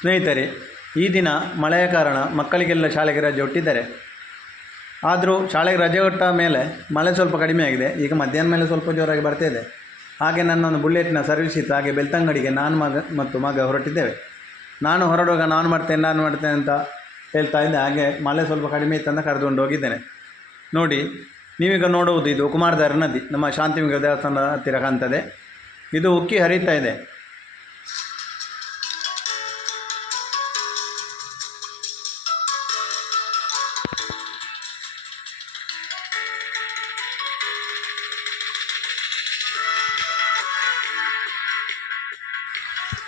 ಸ್ನೇಹಿತರೆ, ಈ ದಿನ ಮಳೆಯ ಕಾರಣ ಮಕ್ಕಳಿಗೆಲ್ಲ ಶಾಲೆಗೆ ರಜೆ ಕೊಟ್ಟಿದ್ದಾರೆ. ಆದರೂ ಶಾಲೆಗೆ ರಜೆ ಕೊಟ್ಟ ಮೇಲೆ ಮಳೆ ಸ್ವಲ್ಪ ಕಡಿಮೆ ಆಗಿದೆ. ಈಗ ಮಧ್ಯಾಹ್ನ ಮೇಲೆ ಸ್ವಲ್ಪ ಜೋರಾಗಿ ಬರ್ತಾಯಿದೆ. ಹಾಗೆ ನನ್ನೊಂದು ಬುಲೆಟ್ನ ಸರ್ವಿಸ್ ಇತ್ತು. ಹಾಗೆ ಬೆಳ್ತಂಗಡಿಗೆ ನಾನು ಮತ್ತು ಮಗ ಹೊರಟಿದ್ದೇವೆ. ನಾನು ಹೊರಡುವಾಗ ನಾನು ಮಾಡ್ತೇನೆ ಅಂತ ಹೇಳ್ತಾ ಇದ್ದೆ. ಹಾಗೆ ಮಳೆ ಸ್ವಲ್ಪ ಕಡಿಮೆ ಇತ್ತಂತ ಕರೆದುಕೊಂಡು ಹೋಗಿದ್ದೇನೆ. ನೋಡಿ, ನೀವೀಗ ನೋಡುವುದು ಇದು ಕುಮಾರಧಾರ ನದಿ. ನಮ್ಮ ಶಾಂತಿವಿಗ್ರಹ ದೇವಸ್ಥಾನದ ಹತ್ತಿರ ಕಾಣ್ತದೆ. ಇದು ಉಕ್ಕಿ ಹರಿತಾ ಇದೆ.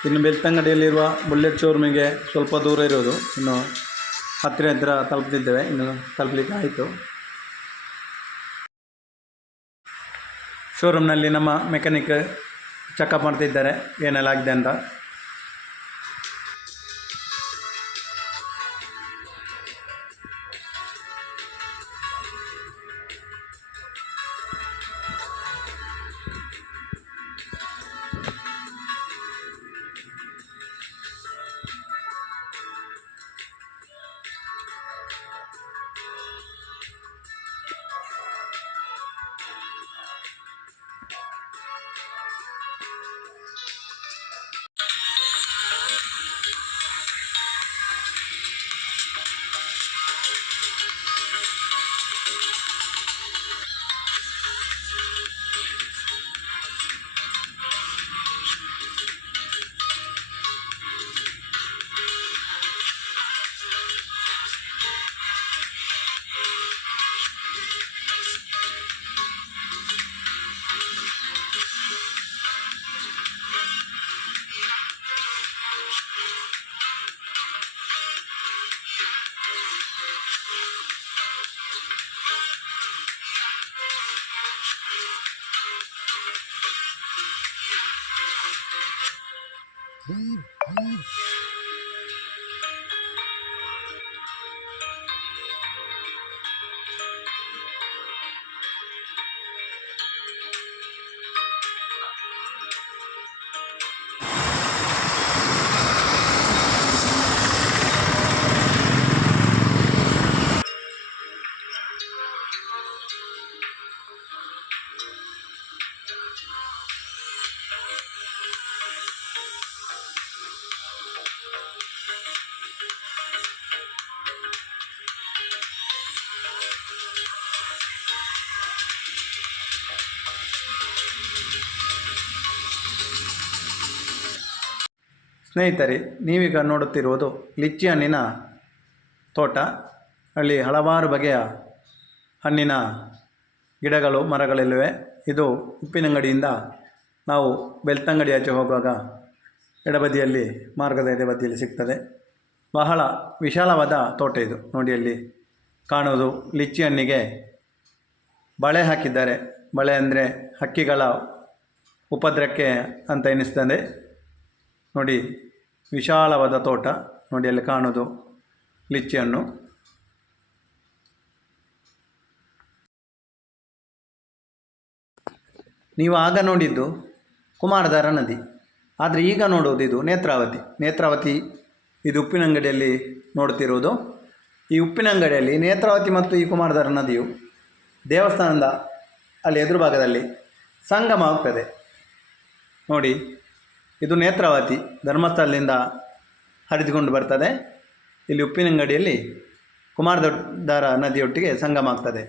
ಇನ್ನು ಬೆಳ್ತಂಗಡಿಯಲ್ಲಿರುವ ಬುಲೆಟ್ ಶೋರೂಮಿಗೆ ಸ್ವಲ್ಪ ದೂರ ಇರೋದು. ಇನ್ನು ಹತ್ತಿರ ತಲುಪ್ತಿದ್ದೇವೆ. ಇನ್ನು ತಲುಪಲಿಕ್ಕೆ ಆಯಿತು. ಶೋರೂಮ್ನಲ್ಲಿ ನಮ್ಮ ಮೆಕ್ಯಾನಿಕ್ ಚೆಕಪ್ ಮಾಡ್ತಿದ್ದಾರೆ ಏನೆಲ್ಲ ಆಗಿದೆ ಅಂತ. ಸ್ನೇಹಿತರೆ, ನೀವೀಗ ನೋಡುತ್ತಿರುವುದು ಲಿಚ್ಚಿ ಹಣ್ಣಿನ ತೋಟ. ಅಲ್ಲಿ ಹಲವಾರು ಬಗೆಯ ಹಣ್ಣಿನ ಗಿಡಗಳು, ಮರಗಳೆಲ್ಲವೆ. ಇದು ಉಪ್ಪಿನಂಗಡಿಯಿಂದ ನಾವು ಬೆಳ್ತಂಗಡಿ ಆಚೆ ಹೋಗುವಾಗ ಎಡಬದಿಯಲ್ಲಿ, ಮಾರ್ಗದ ಎಡಬದಿಯಲ್ಲಿ ಸಿಗ್ತದೆ. ಬಹಳ ವಿಶಾಲವಾದ ತೋಟ ಇದು. ನೋಡಿ, ಅಲ್ಲಿ ಕಾಣುವುದು ಲಿಚ್ಚಿ ಹಣ್ಣಿಗೆ ಬಳೆ ಹಾಕಿದ್ದಾರೆ. ಬಳೆ ಅಂದರೆ ಹಕ್ಕಿಗಳ ಉಪದ್ರಕ್ಕೆ ಅಂತ ಎನಿಸ್ತದೆ. ನೋಡಿ, ವಿಶಾಲವಾದ ತೋಟ. ನೋಡಿ, ಅಲ್ಲಿ ಕಾಣೋದು ಲಿಚ್ಚಿ ಹಣ್ಣು. ನೀವು ಆಗ ನೋಡಿದ್ದು ಕುಮಾರಧಾರ ನದಿ, ಆದರೆ ಈಗ ನೋಡುವುದು ಇದು ನೇತ್ರಾವತಿ. ಇದು ಉಪ್ಪಿನಂಗಡಿಯಲ್ಲಿ ನೋಡುತ್ತಿರುವುದು. ಈ ಉಪ್ಪಿನಂಗಡಿಯಲ್ಲಿ ನೇತ್ರಾವತಿ ಮತ್ತು ಈ ಕುಮಾರಧಾರ ನದಿಯು ದೇವಸ್ಥಾನದ ಅಲ್ಲಿ ಎದುರು ಭಾಗದಲ್ಲಿ ಸಂಗಮ ಆಗ್ತದೆ. ನೋಡಿ, ಇದು ನೇತ್ರಾವತಿ ಧರ್ಮಸ್ಥಳದಿಂದ ಹರಿದುಕೊಂಡು ಬರ್ತದೆ. ಇಲ್ಲಿ ಉಪ್ಪಿನಂಗಡಿಯಲ್ಲಿ ಕುಮಾರಧಾರ ನದಿಯೊಟ್ಟಿಗೆ ಸಂಗಮ ಆಗ್ತದೆ.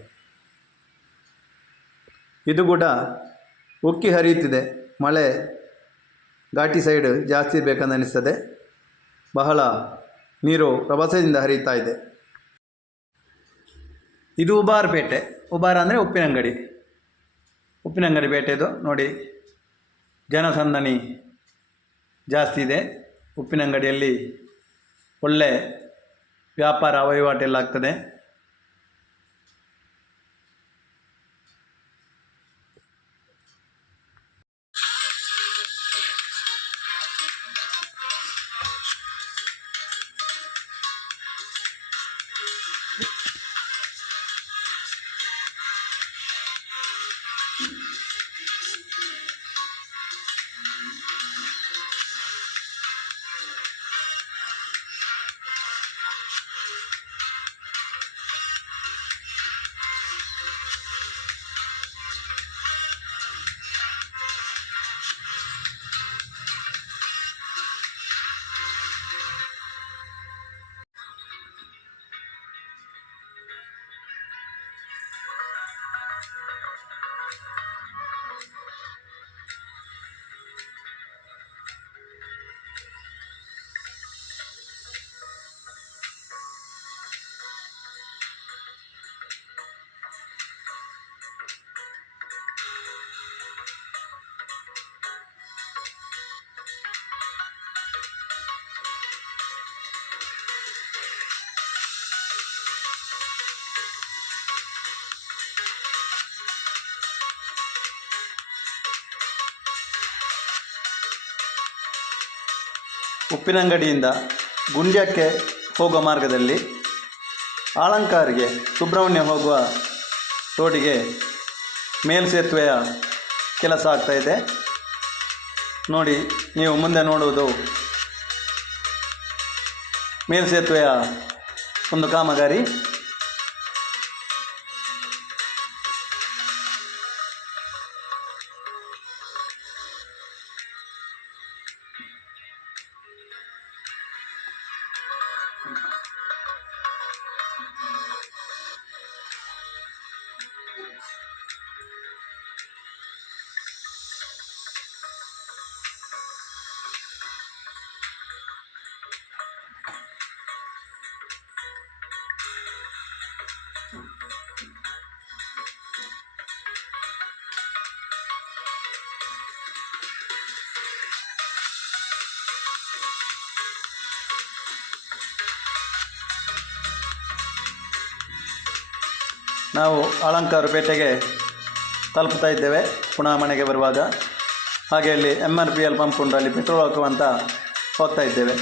ಇದು ಕೂಡ ಉಕ್ಕಿ ಹರಿಯುತ್ತಿದೆ. ಮಳೆ ಘಾಟಿ ಸೈಡ್ ಜಾಸ್ತಿ ಇರಬೇಕಂತ ಅನಿಸ್ತದೆ. ಬಹಳ ನೀರು ರಭಸದಿಂದ ಹರಿಯುತ್ತಾ ಇದೆ. ಇದು ಉಬಾರ್ ಪೇಟೆ. ಉಬಾರ ಅಂದರೆ ಉಪ್ಪಿನಂಗಡಿ ಪೇಟೆದು. ನೋಡಿ, ಜನಸಂದಣಿ ಜಾಸ್ತಿ ಇದೆ. ಉಪ್ಪಿನಂಗಡಿಯಲ್ಲಿ ಒಳ್ಳೆ ವ್ಯಾಪಾರ ವಹಿವಾಟೆಲ್ಲ ಆಗ್ತದೆ. ಉಪ್ಪಿನಂಗಡಿಯಿಂದ ಗುಂಡ್ಯಕ್ಕೆ ಹೋಗುವ ಮಾರ್ಗದಲ್ಲಿ ಆಳಂಕಾರ್ಗೆ ಸುಬ್ರಹ್ಮಣ್ಯ ಹೋಗುವ ರೋಡಿಗೆ ಮೇಲ್ಸೇತುವೆಯ ಕೆಲಸ ಆಗ್ತಾಯಿದೆ. ನೋಡಿ, ನೀವು ಮುಂದೆ ನೋಡುವುದು ಮೇಲ್ಸೇತುವೆಯ ಒಂದು ಕಾಮಗಾರಿ. ನಾವು ಆಳಂಕಾರು ಪೇಟೆಗೆ ತಲುಪ್ತಾ ಇದ್ದೇವೆ ಪುನಃ ಮನೆಗೆ ಬರುವಾಗ. ಹಾಗೆ ಅಲ್ಲಿ MRPL ಪಂಪ್ ಉಂಟು, ಅಲ್ಲಿ ಪೆಟ್ರೋಲ್ ಹಾಕುವಂತ ಹೋಗ್ತಾ ಇದ್ದೇವೆ.